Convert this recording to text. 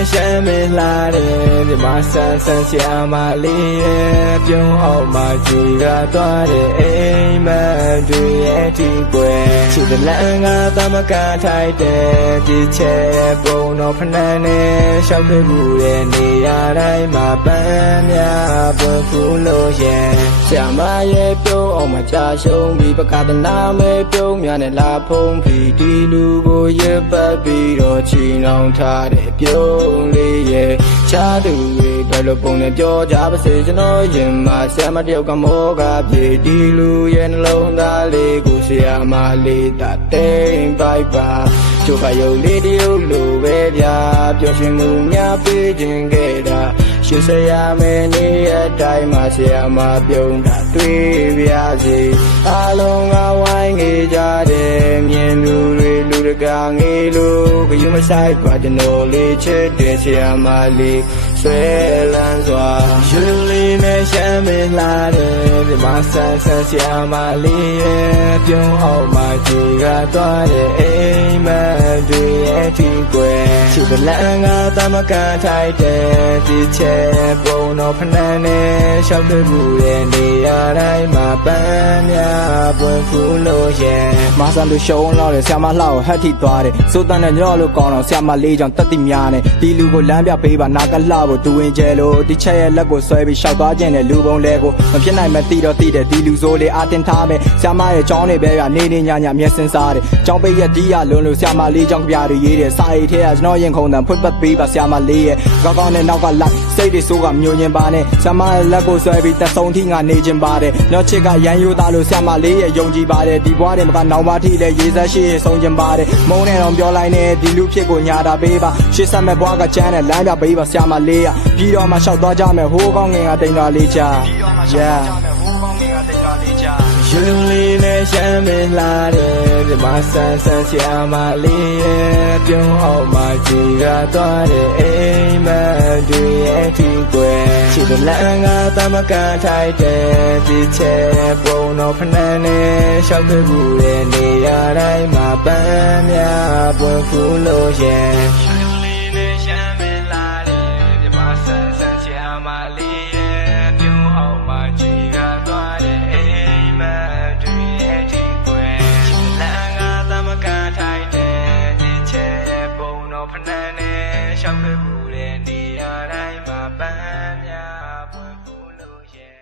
နဲ့ရှမ်းမလာတယ်ဒီမှာဆန်းဆန်းဆရာမလေးရဲ့ပြုံးအောင်မှကြည်ကသွားတဲ့အိမ်မက်တွေရဲ့ဒီကွယ်ချစ်တဲ့လမ်းကသမကထိုက်တဲ့ဒီချဲပုံတော်ဖဏန်းနဲ့ရှောက်ခဲ့မှုတဲ့နေရာတိုင်းမှာပန်းများပွင့်ဖူးလို့ရဲ့ဆရာမရဲ့ပြုံးအောင်မှကြာရှုံးပြီးပကတနာမဲပြုံးများနဲ့လာဖုံးပြီးဒီလူကိုရပတ်ပြီးတော့ချီနှောင်ထားတဲ့ပြုံးလေးရဲ့ချားသူတွေဘယ်လိုပုံနဲ့ပြောကြပါစေကျွန်တော်ရင်မှာဆရာမတယောက်ကမောကပြေဒီလူရဲ့နှလုံးသားလေးကိုဆရာမလေးတာတိမ်ပိုက်ပါကျိုးပါရုပ်လေးတရုပ်လိုပဲဗျာပျော်ရွှင်မှုများပေးခြင်းခဲ့တာရှေ့ဆရာမဲနေအတိုင်းမှာဆရာမပြုံးတာတွေ့ပါစေအားလုံးကဝိုင်းနေကြတယ်မြင်လူတွေလူတကာငေးလို့ဘယ်မဆိုင်ပါကျွန်တော်လေးချစ်တယ်ဆရာမလေးဆွဲလန်းစွာယူလေးနဲ့ရှမ်းမလာတယ်ဒီမှာဆန်းဆန်းဆရာမလေးရဲ့ပြုံးအောင်မှကြည်ကသွားတဲ့အိမ်မက်တွေရဲ့ဒီကွယ်ချစ်တဲ့လမ်းကသမကထိုက်တဲ့ဒီချဲပုံတော်ဖဏန်းနဲ့ရှောက်ခဲ့မှုတဲ့နေရာတိုင်းမှာပန်းများပွင့်ဖူးလို့ရဲ့မဆန်တို့ရှုံးတော့တယ်ဆရာမလှကိုဟတ်ထိသွားတယ်စိုးတန်းနဲ့ညော့လို့ကောင်းတော့ဆရာမလေးကြောင့်တက်တိများနဲ့ဒီလူကိုလမ်းပြပေးပါနာကလှဖို့တူဝင်ကျဲလို့ဒီချက်ရဲ့လက်ကိုဆွဲပြီးရှောက်သွားခြင်းနဲ့လူပုံလဲကိုမဖြစ်နိုင်မသိတော့သိတယ်ဒီလူဆိုးလေးအာတင်ထားမယ်ဆရာမရဲ့ကြောင်းနေပဲပြနေညညမျက်စင်စားတယ်ကြောင်းပိတ်ရဒီရလုံးလို့ဆရာမလေးကြောင့်ကြပြတွေရေးတယ်စာအိတ်ထဲကကျွန်တော်ရင်ခုန်တန်ဖွင့်ပတ်ပေးပါဆရာမလေးရဲ့ကောင်းကောင်းနဲ့နောက်ကလိုက်စိတ်တွေဆိုးကမျိုးညင်ပါနဲ့ဆရာမရဲ့လက်ကိုဆွဲပြီးတက်ဆုံးထိငါနေခြင်းပါတယ်ညော့ချစ်ကရန်ယူသားလို့ဆရာမလေးရဲ့ယုံကြည်ပါတယ်ဒီဘွားတွေမကနောင်ပါထိလဲရေးစားရှိဆုံးခြင်းပါတယ်မုန်းနဲ့တော့ပြောလိုက်နဲ့ဒီလူဖြစ်ကိုညာတာပေးပါရှေ့ဆက်မဲ့ဘွားကချမ်းနဲ့လမ်းပြပေးပါဆရာမလေးရပြီးတော့မှရှောက်သွားကြမယ်ဟိုးကောင်းငင်ကတိမ်တော်လေးချာ yeah ယူလေးနဲ့ရှမ်းမလာတယ်ဒီမှာဆန်းဆန်းဆရာမလေးရဲ့ပြုံးအောင်မှကြည်ကသွားတဲ့အိမ်မက်တွေရဲ့ဒီကွယ်ချစ်တဲ့လမ်းကသမကထိုက်တဲ့ဒီချဲပုံတော်ဖဏန်းနဲ့ရှောက်ခဲ့မှုတဲ့နေရာတိုင်းမှာပန်းများပွင့်ဖူးလို့ရဲ့ရှောက်ခဲ့မှုတဲ့နေရာ